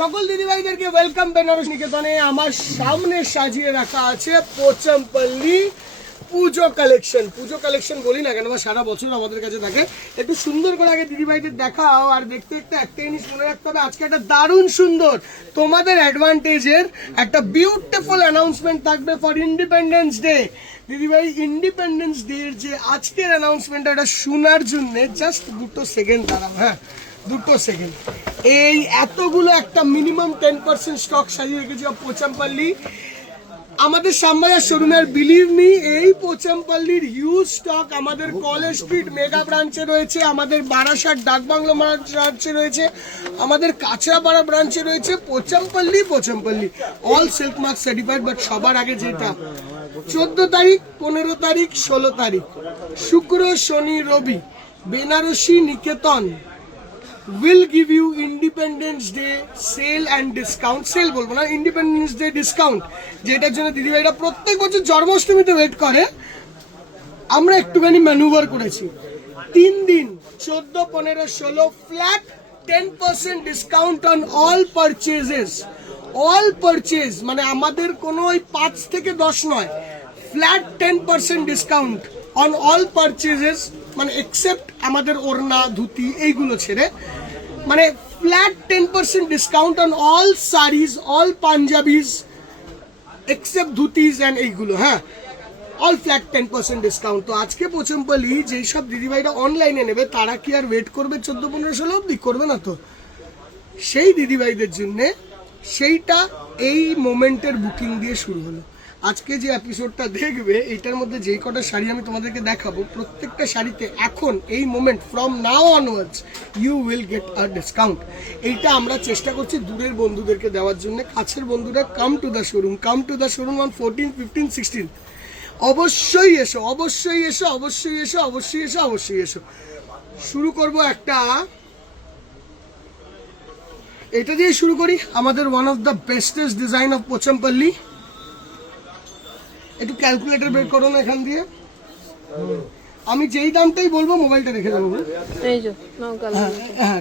সকল দিদিভাইদেরকে ওয়েলকাম বেনারস নিকেতনে। আমার সামনে সাজিয়ে রাখা আছে পোচমপল্লী পুজো কালেকশন। পুজো কালেকশন বলি না কেন, সারা বছর আমাদের কাছে থাকে। একটু সুন্দর করে আগে দিদিভাইদের দেখাও, আর দেখতে দেখতে একটা জিনিস মনে রাখতে হবে, আজকে একটা দারুণ সুন্দর তোমাদের অ্যাডভান্টেজের একটা বিউটিফুল অ্যানাউন্সমেন্ট থাকবে ফর ইন্ডিপেন্ডেন্স ডে। দিদিভাই, ইন্ডিপেন্ডেন্স ডে যে আজকের অ্যানাউন্সমেন্টটা এটা শোনার জন্য জাস্ট 2 সেকেন্ড দাঁড়াও। হ্যাঁ, 2 সেকেন্ড। এই এতগুলো একটা মিনিমাম 10% স্টক সাজিয়ে রেখেছি পোচমপল্লী আমাদের শ্যামবাজার শোরুমের। বিলিভ মি, এই পোচমপল্লীর হিউজ স্টক আমাদের কলেজ স্ট্রিট মেগা ব্রাঞ্চে রয়েছে, আমাদের বারাসাত ডাকবাংলো ব্রাঞ্চে রয়েছে, আমাদের কাঁচরাপাড়া ব্রাঞ্চে রয়েছে। Pochampally all silk mark certified. But সবার আগে যেটা 14 তারিখ, 15 তারিখ, 16 তারিখ, শুক্র শনি রবি বেনারসি নিকেতন will give you Independence Day sale and discount. Sale বলবো না, Independence Day discount, যেটার জন্য দিদিভাইরা প্রত্যেক বছর জন্মাষ্টমীতে ওয়েট করে। আমরা একটুখানি ম্যানুভার করেছি। 3 দিন 14, 15, 16 flat 10% discount on all purchases. All purchase মানে আমাদের কোনো ওই 5 থেকে 10 নয়, flat 10% discount on all purchases, মানে এক্সেপ্ট আমাদের ওড়না ধুতি এইগুলো ছেড়ে, মানে flat 10% discount on all saris, all panjabis except dhotis and এইগুলো। হ্যাঁ, অল ফ্ল্যাট 10% ডিসকাউন্ট। তো আজকে পোচমপল্লী যেই সব দিদিভাইরা অনলাইনে নেবে তারা কি আর ওয়েট করবে 14, 15, 16 অব্দি? করবে না তো। সেই দিদিভাইদের জন্যে সেইটা এই মোমেন্টের বুকিং দিয়ে শুরু হলো। আজকে যে এপিসোডটা দেখবে এইটার মধ্যে যেই কটা শাড়ি আমি তোমাদেরকে দেখাবো, প্রত্যেকটা শাড়িতে এখন এই moment from now onwards you will get a discount. এইটা আমরা চেষ্টা করছি দূরের বন্ধুদেরকে দেওয়ার জন্য। কাছের বন্ধুরা come to the showroom on 14, 15, 16। অবশ্যই এসো, অবশ্যই এসো, অবশ্যই এসো, অবশ্যই এসো, অবশ্যই এসো। শুরু করব একটা, এটা দিয়ে শুরু করি। আমাদের one of the bestest design of Pochampally. একটু ক্যালকুলেটর বের করো না এখান দিয়ে। আমি যেই দামটাই বলবো মোবাইলটা রেখে দেবো। হ্যাঁ,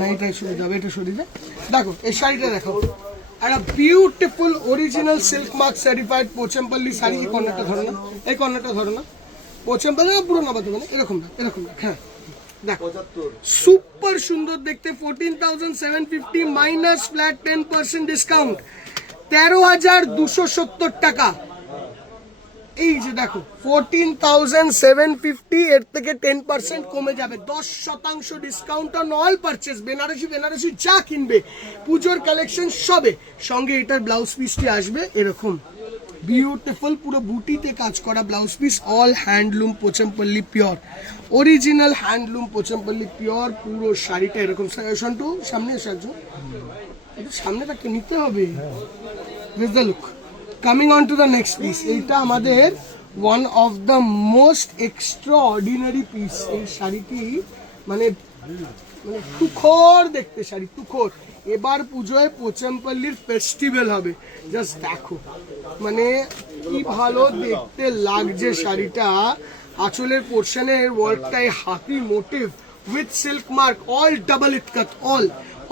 না এটাই সরে যাবে, এটা সরে যায়। দেখো এই শাড়িটা দেখো, একটা beautiful original silk mark certified Pochampally sari. এই কর্নারটা ধরো না, এই কর্নারটা ধরো না। পোচমপল্লী না পুরো নবাদ মানে এরকম না, এরকম না। হ্যাঁ দেখো, সুপার সুন্দর দেখতে। 14,750 মাইনাস ফ্ল্যাট 10% ডিসকাউন্ট, 13,270 টাকা। এই যে দেখো 14,750, এর থেকে 10% কমে যাবে, 10% discount on all purchase. Banarasi যা কিনবে পুজোর কালেকশন সবে, সঙ্গে এটার ব্লাউজ পিসটি আসবে এরকম বিউটিফুল পুরো বুটিতে কাজ করা blouse piece. All handloom Pochampally pure, original handloom Pochampally pure. পুরো শাড়িটা এরকম। সন্টু সামনে এসে একজন, একটু সামনে তাকে নিতে হবে। With the look. Coming on to the next piece, এইটা আমাদের one of the most extraordinary piece. এই শাড়িটি মানে তুখোর দেখতে শাড়ি, তুখোর। এবার পুজোয় পোচমপল্লীর ফেস্টিভ্যাল হবে, জাস্ট দেখো মানে কি ভালো দেখতে লাগছে শাড়িটা। আঁচলের পোর্শনের ওয়ার্কটাই হাতি motif with silk mark, all double ikat.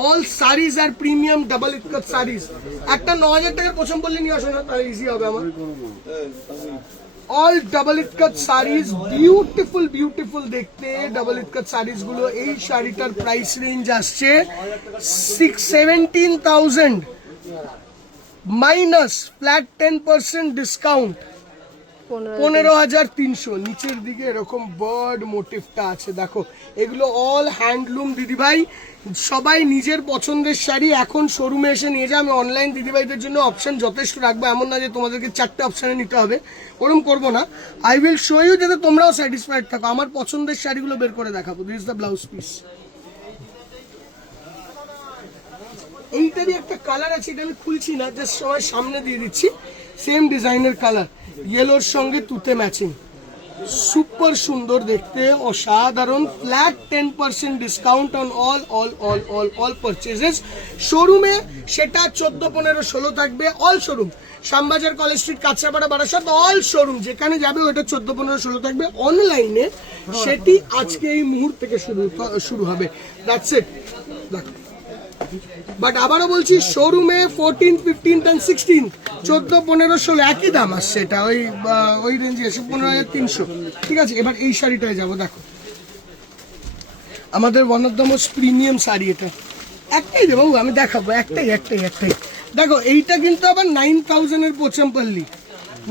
All saris আর প্রিমিয়াম ডাবল ইটকাট সারিজ। একটা 9,000 টাকার পোচমপল্লী নিয়ে আসো না, তাহলে ইজি হবে আমার। All double ikat series, beautiful দেখতে ডাবল ইটকাট সারিজ গুলো। এই শাড়িটার প্রাইস রেঞ্জ আসছে 17,000 মাইনাস ফ্ল্যাট 10% ডিসকাউন্ট 15,300। নিচের দিকে এরকম বার্ড মোটিভটা আছে দেখো। এগুলো অল হ্যান্ডলুম দিদিভাই। সবাই নিজের পছন্দের শাড়ি এখন শোরুমে এসে নিয়ে যায়। আমি অনলাইন দিদিভাইদের জন্য অপশন যথেষ্ট রাখবো, এমন না যে তোমাদেরকে 4টে অপশানে নিতে হবে, ওরকম করবো না। আই উইল শো ইউ যাতে তোমরাও স্যাটিসফাইড থাকো। আমার পছন্দের শাড়িগুলো বের করে দেখাবো। This is the blouse piece. এইটারই একটা কালার আছে, এটা আমি খুলছি না, জাস্ট সবাই সামনে দিয়ে দিচ্ছি। সেম ডিজাইনের কালার, ইয়েলোর সঙ্গে তুতে ম্যাচিং, সুপার সুন্দর দেখতে, অসাধারণ। Flat 10% discount on all purchases. শোরুমে সেটা 14, 15, 16 থাকবে। All showroom Shyambazar, college street, Kanchrapara, Barasat, all showroom যেখানে যাবে ওটা 14, 15, 16 থাকবে। অনলাইনে সেটি আজকে এই মুহূর্ত থেকে শুরু হবে। That's it. দেখো বাট আবারও বলছি শোরুমে 14, 15 and 16, 14, 15, 16 একই দাম আসছে, এটা ওই রেঞ্জে এসে 15,300। ঠিক আছে, এবার এই শাড়িটায় যাবো। দেখো আমাদের one of the most premium sari, এটা একটাই দেবো আমি দেখাবো, একটাই। দেখো এইটা কিন্তু আবার 9,000 এর পোচামপল্লি,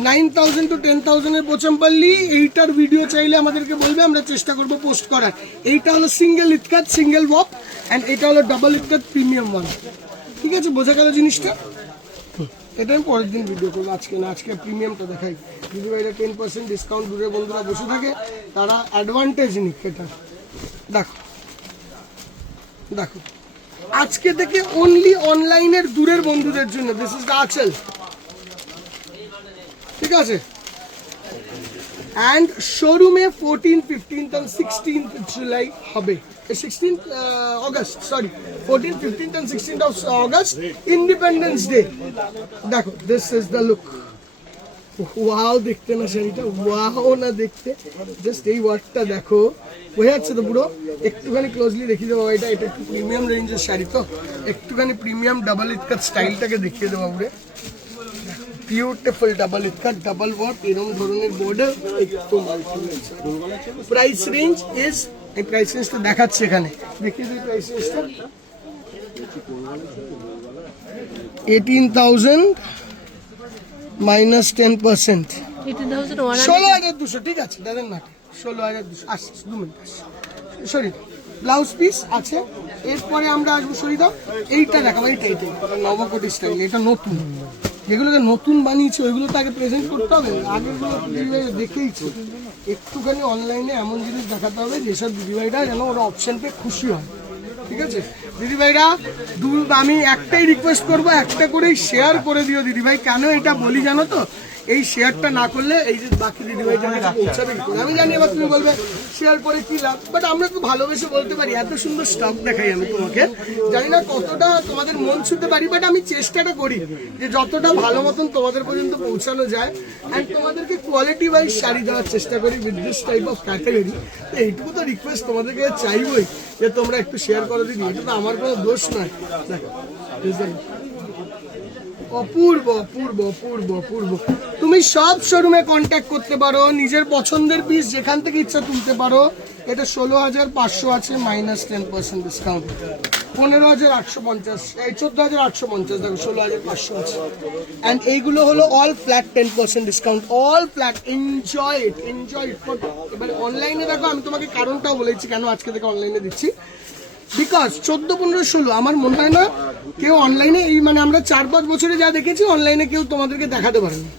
9,000 to 10,000 এর পোচামপল্লি। এইটার ভিডিও চাইলে আমাদেরকে বলবে, আমরা চেষ্টা করবো পোস্ট করার। এইটা হলো সিঙ্গেল ইটকাট, সিঙ্গেল ওয়াক, অ্যান্ড এটা হলো ডাবল ইটকাট প্রিমিয়াম ওয়ান। ঠিক আছে, বোঝা গেল জিনিসটা? এটা আমি পরের দিন ভিডিও করবো, আজকে না। আজকে প্রিমিয়ামটা দেখাই। যদি ভাইরা 10% ডিসকাউন্ট দূরের বন্ধুরা বসে থাকে, তারা অ্যাডভান্টেজ নিক। এটা দেখো দেখো, আজকে থেকে অনলি অনলাইনের দূরের বন্ধুদের জন্য দিস ইজ দ্য আঁচল। ঠিক আছে, অ্যান্ড শোরুমে 14, 15 and 16 জুলাই হবে, 16 August, sorry 14, 15 and 16 of August, independence day. দেখো this is the look. Wow দেখতে না শাড়িটা, ওয়াও না দেখতে, জাস্ট এই ওয়ার্ডটা দেখো, বোঝা যাচ্ছে তো পুরো? একটুখানি ক্লোজলি দেখিয়ে দেবো। এটা একটু প্রিমিয়াম রেঞ্জের শাড়ি, তো একটুখানি প্রিমিয়াম ডাবল ইটকাট স্টাইলটাকে দেখিয়ে দেবো পুরো। বিউটিফুল ডাবল ইটকাট, ডাবল ওয়ার্ক, এরকম ধরনের বর্ডার, একটু প্রাইস রেঞ্জ ইজ, এই প্রাইস রেঞ্জটা দেখাচ্ছে এখানে, দেখিয়ে দিই প্রাইস রেঞ্জটা। 18,000 মাইনাস 10%, 16,200। ঠিক আছে, দাদার না 16,200 আসছে, 2 মিনিট আসছে। সরি, ব্লাউজ পিস আছে, এরপরে আমরা আসবো। সরি দাও, এইটা দেখাবো, এইটা নবকোটি স্টাইল, এটা নতুন। যেগুলোকে নতুন বানিয়েছে ওইগুলো তো আগে প্রেজেন্ট করতে হবে, আগেগুলো দিদিভাই দেখেইছে। একটুখানি অনলাইনে এমন জিনিস দেখাতে হবে যেসব দিদিভাইরা যেন ওরা অপশন পেয়ে খুশি হয়। ঠিক আছে দিদিভাইরা, আমি একটাই রিকোয়েস্ট করবো, একটা করেই শেয়ার করে দিও দিদিভাই। কেন এটা বলি জানো তো? এই শেয়ারটা না করলে এই যে বাকি দিদিভাই জানে পৌঁছাবে কি করে। আমি জানি এবার তুমি বলবে শেয়ার করে কি লাভ, বাট আমরা তো ভালোবেসে বলতে পারি, এত সুন্দর স্টক দেখাই আমি তোমাকে, জানি না কতটা তোমাদের মন ছুঁতে পারি, বাট আমি চেষ্টাটা করি যে যতটা ভালো মতন তোমাদের পর্যন্ত পৌঁছানো যায়, অ্যান্ড তোমাদেরকে কোয়ালিটি ওয়াইজ শাড়ি দেওয়ার চেষ্টা করি with this type of category. এইটুকু তো রিকোয়েস্ট তোমাদেরকে চাইবই যে তোমরা একটু শেয়ার করে দিদি, এটা তো আমার কোনো দোষ নয়। দেখো অপূর্ব অপূর্ব অপূর্ব অপূর্ব। তুমি সব শোরুমে কন্ট্যাক্ট করতে পারো, নিজের পছন্দের পিস যেখান থেকে ইচ্ছা তুলতে পারো। এটা 16,500 আছে, মাইনাস 10% ডিসকাউন্ট, 15,850, এই 14,850। দেখো 16,500 আছে, অ্যান্ড এইগুলো হলো all flat 10% discount, all flat. Enjoy it, enjoy it. এবার অনলাইনে দেখো, আমি তোমাকে কারণটাও বলেছি কেন আজকে থেকে অনলাইনে দিচ্ছি। বিকজ 14, 15, 16 আমার মনে হয় না কেউ অনলাইনে, এই মানে আমরা 4-5 বছরে যা দেখেছি অনলাইনে কেউ তোমাদেরকে দেখাতে পারে না।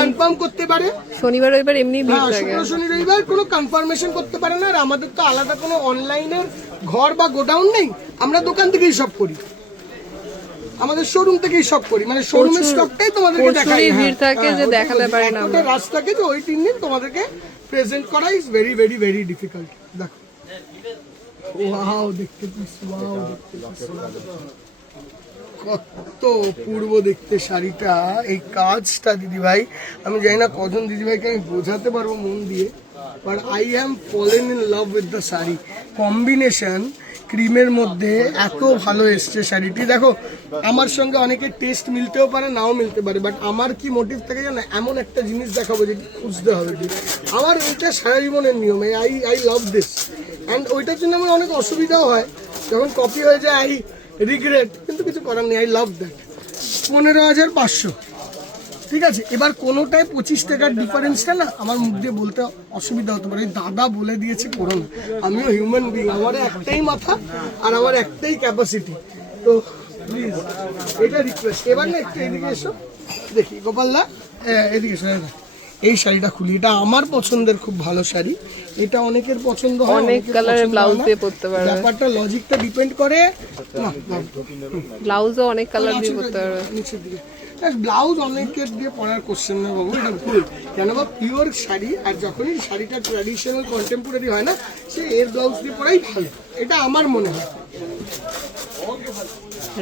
কনফার্ম করতে পারে শনিবার রবিবার, এমনি শনি রবিবার কোনো কনফার্মেশন করতে পারে না। আর আমাদের তো আলাদা কোনো অনলাইনের ঘর বা গোডাউন নেই, আমরা দোকান থেকেই সব করি, আমাদের শোরুম থেকেই সব করি, মানে শোরুমের স্টকটাই তোমাদেরকে দেখাই। ভিড় থাকে যে দেখাতে পারি না, আমরা রাস্তাকে যে ওই 3 দিন তোমাদেরকে প্রেজেন্ট করা is very very very difficult. দেখো ওয়াও দেখতে পিস, ওয়াও দেখতে কত পূর্ব দেখতে শাড়িটা, এই কাজটা দিদিভাই আমি জানি না কজন দিদিভাইকে আমি বোঝাতে পারবো মন দিয়ে, but I am fallen in love with the sari. Combination ক্রিমের মধ্যে এত ভালো এসছে শাড়িটি। দেখো আমার সঙ্গে অনেকের টেস্ট মিলতেও পারে, নাও মিলতে পারে, বাট আমার কি মোটিভ থাকে জানো, এমন একটা জিনিস দেখাবো যেটি খুঁজতে হবে। আমার এইটা সারা জীবনের নিয়ম, আই লাভ দিস, অ্যান্ড ওইটার জন্য আমার অনেক অসুবিধাও হয় যখন কপি হয়ে যায়, আই রিগ্রেট, কিন্তু কিছু করার নেই, আই লাভ দ্যাট। 15,500। ঠিক আছে, এবার কোনোটায় 25 টাকার ডিফারেন্সটা না আমার মুখ দিয়ে বলতে অসুবিধা হতে পারে, দাদা বলে দিয়েছে করো না, আমিও হিউম্যান বিং, আমার একটাই মাথা আর আমার একটাই ক্যাপাসিটি, তো প্লিজ এটা রিকোয়েস্ট। এবার না একটু এদিকে এসো, দেখি গোপালদা এদিকে এসো, এই শাড়িটা খুলি, এটা আমার পছন্দের খুব ভালো শাড়ি, এটা অনেকের পছন্দ হয়, অনেক কালারের ব্লাউজ দিয়ে পরতে পারবে, ব্যাপারটা লজিকটা ডিপেন্ড করে, ব্লাউজও অনেক কালার দিয়ে পরতে পারবে। নিচের দিকে ব্লাউজ অনেকের দিয়ে পরার কোশ্চেন না বাবু, এটা ভুল, কেন বা পিওর শাড়ি, আর যখনই শাড়িটা ট্র্যাডিশনাল কন্টেম্পোরারি হয় না, সে এর ব্লাউজ দিয়ে পরাই ভালো, এটা আমার মনে হয়।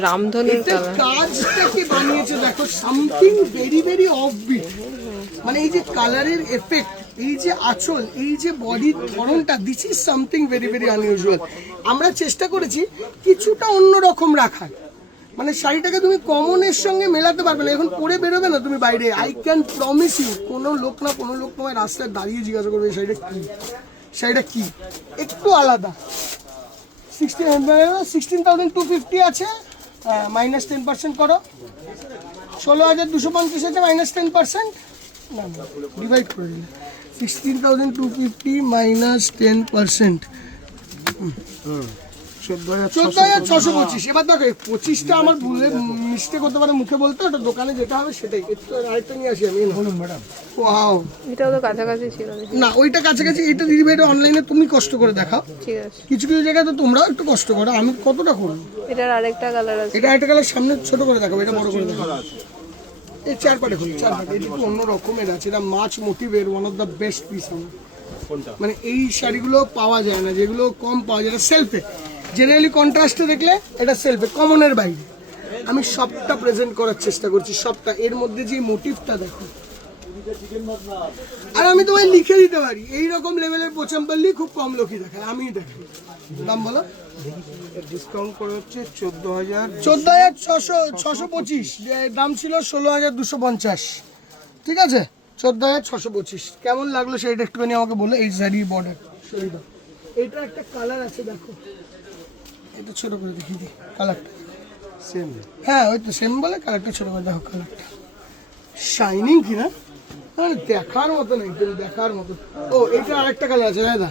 রামধনুর কাজটাকে বানিয়েছে দেখো, সামথিং ভেরি ভেরি অফবিট, মানে এই যে কালারের এফেক্ট, এই যে আঁচল, এই যে বডির ধরনটা, this is something very very unusual. আমরা চেষ্টা করেছি কিছুটা অন্যরকম রাখার, মানে শাড়িটাকে তুমি কমনের সঙ্গে মেলাতে পারবে না। এখন পরে বেরোবে না তুমি বাইরে, আই ক্যান প্রমিস ইউ, কোনো লোক তোমায় রাস্তায় দাঁড়িয়ে জিজ্ঞাসা করবে এই শাড়িটা কি, একটু আলাদা। 16,250 আছে, -10% করো। 16,250 আছে, -10%, না ডিভাইড করে দিলে 16,250 -10%, 14,625। এবার দেখো 25টা আমার ভুলে মিস্টেক হতে পারে মুখে বলতে, ওটা দোকানে যেটা হবে সেটাই। একটু আরেকটা নিয়ে আসি আমি, বলুন ম্যাডাম। ওয়াও, এটাও তো কাছাকাছি ছিল না ওইটা কাছাকাছি, এটা দিদি ভাই অনলাইনে তুমি কষ্ট করে দেখাও, ঠিক আছে। কিছু কিছু জায়গায় তো তোমরাও একটু কষ্ট করো, আমি কতটা করবো। এটার আরেকটা কালার আছে, এটা একটা কালার সামনে ছোট করে দেখাবো, এটা বড় করে দেখাবো। এই চারপাটে খুলি, চারপাটে এটা একটু অন্য রকমের আছে, এটা মাছ মোটিভের one of the best piece আমার। মানে এই শাড়িগুলো পাওয়া যায় না, যেগুলো কম পাওয়া যায়, এটা সেলফে। জেনারেলি কন্ট্রাস্টে দেখলে এটা সেলফে, কমনের বাইরে। আমি সবটা প্রেজেন্ট করার চেষ্টা করছি, সবটা। এর মধ্যে যে মোটিভটা দেখো, আর আমি তোমায় লিখে দিতে পারি এইরকম লেভেলের পোচামপল্লি খুব কম লোকই দেখায়, আমি দেখাই। দাম বলো। ডিসকাউন্ট করে হচ্ছে 14,625, দাম ছিল 16,250, ঠিক আছে। 14,625 কেমন লাগলো সেটা একটুখানি আমাকে বলো। এই শাড়ি বর্ডার শাড়িটা, এটা একটা কালার আছে দেখো, এটা ছোট করে দেখিয়ে দিই কালারটা, সেম। হ্যাঁ ওই তো সেম বলে, কালারটা ছোট করে দেখো, কালারটা শাইনিং কি না, দেখার মতো নেই, দেখার মতো। ও এটা আরেকটা কালার আছে দাদা,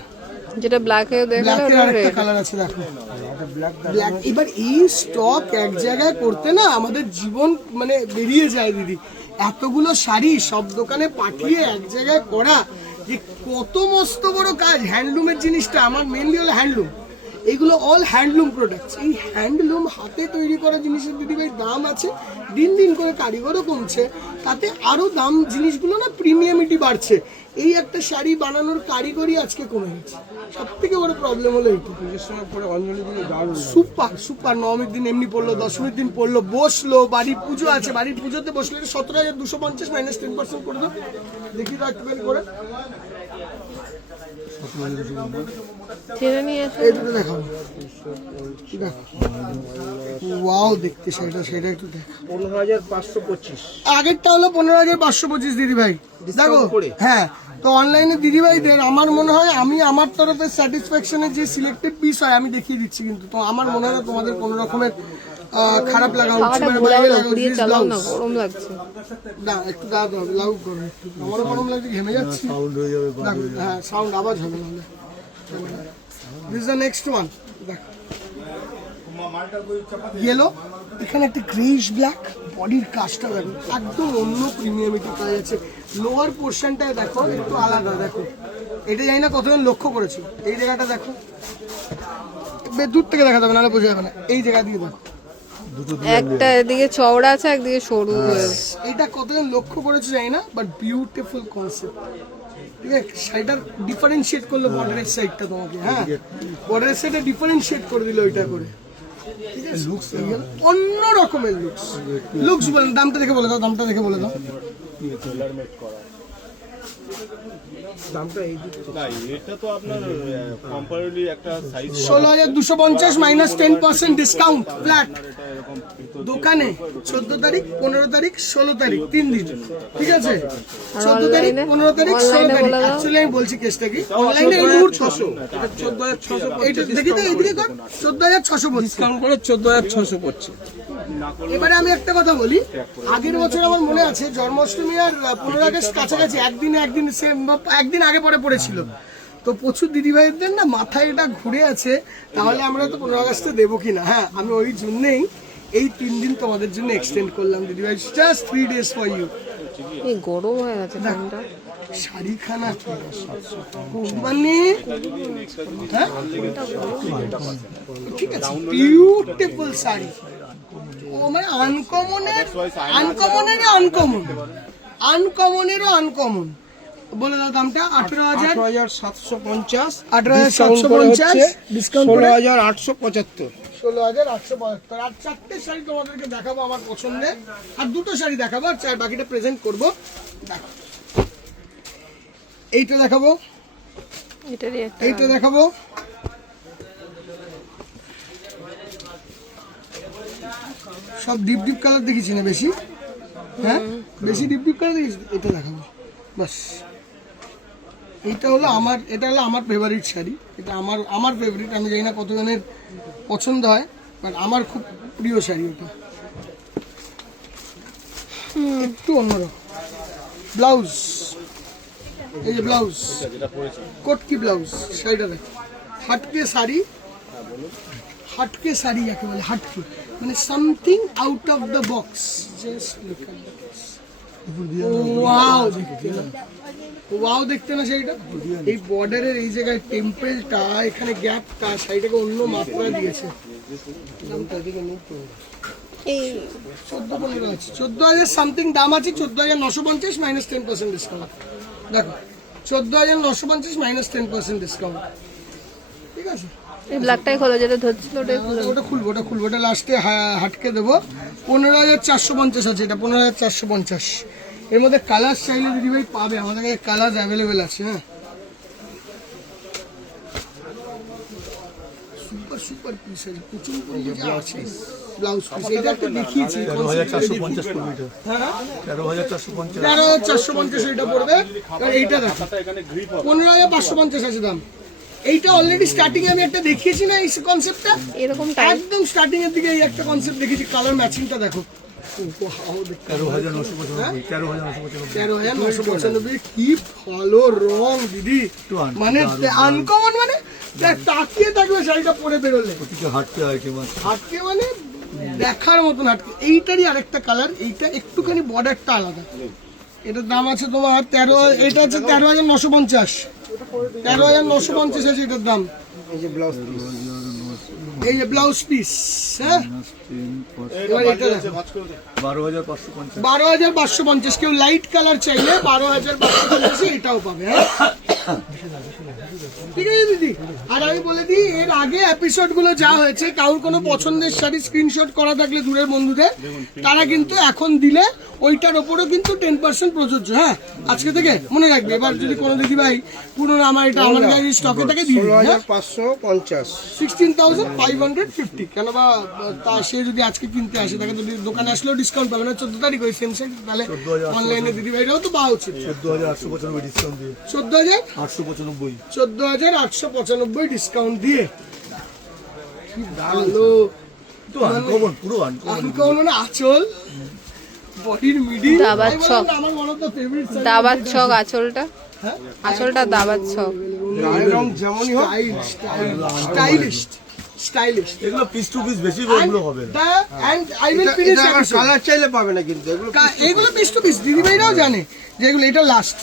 যেটা ব্ল্যাকে দেখালো, ব্ল্যাকের আরেকটা কালার আছে দেখো, ব্ল্যাক। এবার এই স্টক এক জায়গায় করতে না আমাদের জীবন মানে বেরিয়ে যায় দিদি। এতগুলো শাড়ি সব দোকানে পাঠিয়ে এক জায়গায় করা, যে কত মস্ত বড় কাজ। হ্যান্ডলুমের জিনিসটা আমার মেনলি হলো হ্যান্ডলুম, এইগুলো অল হ্যান্ডলুম প্রোডাক্টস। এই হ্যান্ডলুম হাতে তৈরি করা জিনিসের দিদিভাই দাম আছে, দিন দিন করে কারিগরও কমছে, তাতে আরও দাম জিনিসগুলো না প্রিমিয়ামিটি বাড়ছে। এই একটা শাড়ি বানানোর কারিগরি আজকে কমে গেছে, সব থেকে বড় প্রবলেম হলো এইটা। পুজোর সময় পরে অঞ্জলি দিলে দারুণ। সুপার সুপার, নবমীর দিন এমনি পড়লো, দশমীর দিন পড়লো, বসলো, বাড়ির পুজো আছে, বাড়ির পুজোতে বসলে 17,250 -10% করে দাও, দেখি তো একটুখানি করে। জেনে নিয়ে এসে এই দুটো দেখাবো, দেখো ওয়াও, দেখতে সেটা একটু দেখো। 15,525। আগেরটা হলো 15,525 দিদি ভাই, দেখো। হ্যাঁ, তো অনলাইনে দিদি ভাইদের আমার মনে হয়, আমি আমার তরফে স্যাটিসফ্যাকশনের যে সিলেক্টেড পিস হয় আমি দেখিয়ে দিচ্ছি, কিন্তু তো আমার মনে হয় না তোমাদের কোনো রকমের খারাপ লাগা উচিত। গরম লাগছে না, একটু দাঁড়াতে হবে, লাউ করো একটু, আমারও গরম লাগছে, ঘেমে যাচ্ছি। দেখো, হ্যাঁ সাউন্ড আওয়াজ হবে নাহলে। দিস দ্য নেক্সট ওয়ান, দেখো ইয়েলো, এখানে একটা গ্রেইশ ব্ল্যাক, বডির কাজটা দেখো একদম অন্য প্রিমিয়ামিটি কাজ আছে। লোয়ার পোর্শনটায় দেখো একটু আলাদা, দেখো এটা জানি না কতজন লক্ষ্য করেছো, এই জায়গাটা দেখো, দূর থেকে দেখা যাবে নাহলে বোঝা যাবে না, এই জায়গা দিয়ে দেখো, একটা এদিকে চওড়া আছে, একদিকে সরু আছে। এটা কতজন লক্ষ্য করেছো জানি না, বাট বিউটিফুল কনসেপ্ট। ঠিক আছে, শাড়িটার ডিফারেন্সিয়েট করলো বর্ডারের সাইডটা তোমাকে, হ্যাঁ বর্ডারের সাইডটা ডিফারেন্সিয়েট করে দিল ওইটা করে, ঠিক আছে। লুকস অন্য রকমের লুকস বলেন। দামটা দেখে বলে দাও, দামটা দেখে বলে দাও। দামটা এই দুটো না এটা তো আপনার কম্পারেটিভলি একটা সাইজ 16,250 -10% ডিসকাউন্ট ফ্ল্যাট। দোকানে 14 তারিখ, 15 তারিখ, 16 তারিখ, 3 দিন, ঠিক আছে। 14 তারিখ, 15 তারিখ, 16 তারিখ। অ্যাকচুয়ালি আমি বলছি কেসটা কি, অনলাইনে এই মুহূর্তে 14,600। এইটা দেখি তো, এইদিকে কর, 14,600 ডিসকাউন্ট করে 14,600 পড়ছে। এবারে আমি একটা কথা বলি, আগের বছর আমার মনে আছে জন্মাষ্টমী আর 15 আগস্ট কাছাকাছি একদিন আগে পরে পড়েছিল, তো প্রচুর দিদিভাইদের না মাথায় এটা ঘুরে আছে, তাহলে আমরা তো 15 আগস্টে দেবো কিনা। হ্যাঁ, আমি ওই জন্যেই এই 3 দিন তোমাদের জন্য এক্সটেন্ড করলাম দিদিভাই, জাস্ট 3 days ফর ইউ। এই গরম হয়ে গেছে ফোনটা। শাড়িখানা মানে হ্যাঁ ঠিক আছে, বিউটিফুল শাড়ি, ও মানে আনকমন। বলে দাও দামটা। 18,750। 18,750 ডিসকাউন্ট করে 16,875। 16,875। আর 4টে শাড়ি তোমাদেরকে দেখাবো আমার পছন্দের, আর 2টো শাড়ি দেখাবো, আর বাকিটা প্রেজেন্ট করবো। দেখো এইটা দেখাবো, এটারই একটা এইটা দেখাবো, সব ডিপ ডিপ কালার দেখেছি না বেশি, হ্যাঁ বেশি ডিপ ডিপ কালার দেখেছি। এটা দেখাবো বাস। এইটা হলো আমার, এটা হলো আমার ফেভারিট শাড়ি, এটা আমার ফেভারিট। আমি জানি না কতজনের পছন্দ হয়, বাট আমার খুব প্রিয় শাড়ি ওটা। একটু অন্যরকম ব্লাউজ, এই যে ব্লাউজ, কোটকি ব্লাউজ, শাড়িটা দেখ, হাটকে শাড়ি, হাটকে শাড়ি যাকে বলে, হাটকে মানে something out of the box. Just look at this, wow দেখতে না, ওয়াও দেখতে না শাড়িটা। এই বর্ডারের এই জায়গায় টেম্পেলটা, এখানে গ্যাপটা শাড়িটাকে অন্য মাত্রা দিয়েছে। দামটা এদিকে নেই তো, এই 14-15 আছে, 14,000 সামথিং দাম আছে, 14,950 মাইনাস 10% ডিসকাউন্ট। দেখো 14,950 মাইনাস 10% ডিসকাউন্ট, ঠিক আছে। এই ব্ল্যাকটাই খোলো, যেটা ধরছিল ওটাই খুলো। ওটা খুলবো, ওটা খুলবো, ওটা লাস্টে হাটকে দেবো। 15,450 আছে এটা, 15,450। এর মধ্যে কালার চাইলে দিদি ভাই পাবে, আমাদের কাছে কালার অ্যাভেলেবেল আছে। হ্যাঁ, সুপার সুপার পিস আছে, প্রচুর পরিমাণে আছে। ব্লাউজ পিস এটা একটা দেখিয়েছি, 13,450 পড়বে এটা। হ্যাঁ 13,450। 13,450 এটা পড়বে। আর এইটা দেখো, 15,550 আছে দাম। এইটা অলরেডি স্টার্টিং আমি একটা দেখিয়েছি না, এই কনসেপ্টটা এরকম টাইপ একদম স্টার্টিং এর দিকে এই একটা কনসেপ্ট দেখেছি, কালার ম্যাচিংটা দেখো। 13,995, 13,995। 13,995, কি ভালো রং দিদি, মানে আনকমন, মানে তাকিয়ে থাকবে শাড়িটা পরে বেরোলে। প্রতিটা হাটতে আইটেম আছে। হাটকে মানে দেখার মতন হাটকে। এইটারই আরেকটা কালার, এইটা একটুখানি বর্ডারটা আলাদা। এটার দাম আছে তোমার 13, এটা আছে 13,950, 13,950 আছে এটার দাম। এই যে ব্লাউজ পিস, এই যে ব্লাউজ পিস, হ্যাঁ এবার এটা দেখো, 12,550। 12,550। কেউ লাইট কালার চাইলে 12,550 এটাও পাবে। হ্যাঁ ঠিক আছে দিদি। আর আমি বলে দিই, এর আগে এপিসোড গুলো যা হয়েছে, কারোর কোনো পছন্দের শাড়ি স্ক্রিনশট করা থাকলে দূরের বন্ধুদের, তারা কিন্তু এখন দিলে ওইটার ওপরও কিন্তু 10% প্রযোজ্য। হ্যাঁ আজকে থেকে মনে রাখবে। এবার যদি কোনো দিদি ভাই পুরনো আমার এটা আমার গাড়ি স্টকে থাকে দিয়ে দিন, হ্যাঁ 16,550। 16,550। কেন বা তা সে যদি আজকে কিনতে আসে, তাকে যদি দোকানে আসলেও ডিসকাউন্ট পাবে না। 14 তারিখ ওই সেম সেট, তাহলে অনলাইনে দিদি ভাইরাও তো পাওয়া উচিত। 14,895 ডিসকাউন্ট দিয়ে। 14,895 895। 14,895 ডিসকাউন্ট দিয়ে। কি ভালো, তো আনকমন, পুরো আনকমন। আনকমন মানে আঁচল, বডির মিডি, দাবার ছক। আমার ওয়ান অফ দ্য ফেভারিট দাবার ছক আঁচলটা, হ্যাঁ আঁচলটা দাবার ছক। গায়ের রং যেমনই হোক, স্টাইলিশ। এগুলো পিস টু পিস বেশি বড়গুলো হবে না। কালার চাইলে পাবে না কিন্তু এগুলো। এইগুলো পিস টু পিস দিদি ভাইরাও জানে যে এগুলো, এটা লাস্ট।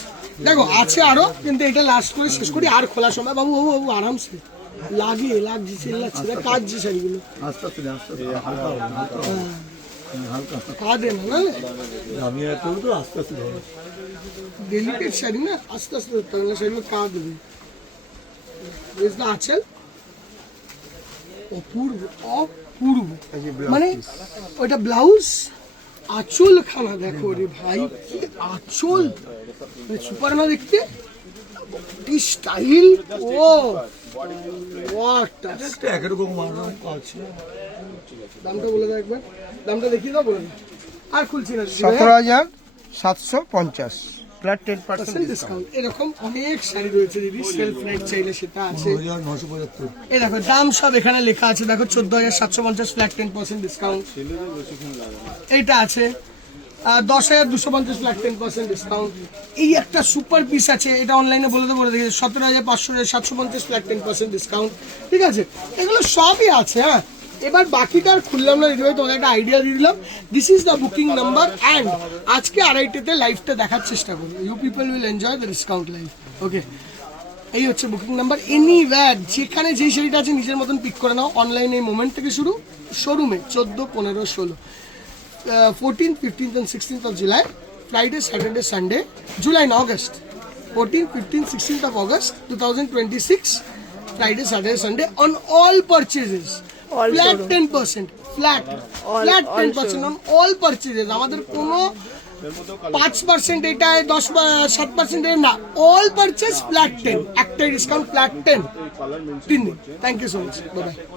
দেখো আছে আরো, কিন্তু এটা লাস্ট করে শেষ করি। আর খোলার সময় বাবু বাবু আরামসে লাগছে চিল্লাচ্ছে না, কাজছে শাড়িগুলো আস্তে আস্তে আস্তে আস্তে হালকা হবে, হালকা হবে। হালকা কাঁদে না, আমি এত তো আস্তে আস্তে ধরো। ডেলিকেট শাড়ি না, আস্তে আস্তে ধরতে হবে না, শাড়িগুলো কাঁদবে। আছেন অপূর্ব, অপূর্ব। মানে ওইটা ব্লাউজ, আঁচল খানা দেখো রে ভাই, কি আঁচল, সুপার না দেখতে, কি স্টাইল। ও একটা একরকম মানরকম আছে। দামটা বলে দাও একবার, দামটা দেখিয়ে দাও, বলে দাও। আর খুলছি না, 17,750 প্লাস 10% ডিসকাউন্ট। এরকম অনেক শাড়ি রয়েছে দিদি, সেলফ নেট চাইলে সেটা আছে। 975। এই দেখো দাম সব এখানে লেখা আছে, দেখো 14,750 ফ্ল্যাট 10% ডিসকাউন্ট। এইটা আছে 10,250 ফ্ল্যাট 10% ডিসকাউন্ট। এই একটা সুপার পিস আছে, এটা অনলাইনে বলে দেবো, বলে দেখি 17,500 ফ্ল্যাট 10% ডিসকাউন্ট। ঠিক আছে, এগুলো সবই আছে। হ্যাঁ এবার বাকিটা আর খুললাম না দিদিভাই, তোমাদের একটা আইডিয়া দিয়ে দিলাম। This is the booking number, and আজকে 2:30তে লাইভটা দেখার চেষ্টা করবো। You people will enjoy the discount live. Okay, এই হচ্ছে বুকিং নাম্বার। এনিওয়্যার যেখানে যেই শাড়িটা আছে নিজের মতন পিক করে নাও। অনলাইনে এই মোমেন্ট থেকে শুরু, শোরুমে 14, 15, 16, 14th, 15th and 16th of July, Friday, Saturday, Sunday, July and August, 14th, 15th, 16th of August 2026, Friday, Saturday, Sunday, on all purchases, All flat showroom. 10%, flat All 10% on all purchases. আমাদের কোনো এর মধ্যেও 5% এটায় 7% না, all purchase flat 10, একটাই discount flat 10। Colour mention 3 দিন। Thank you so much, bye by.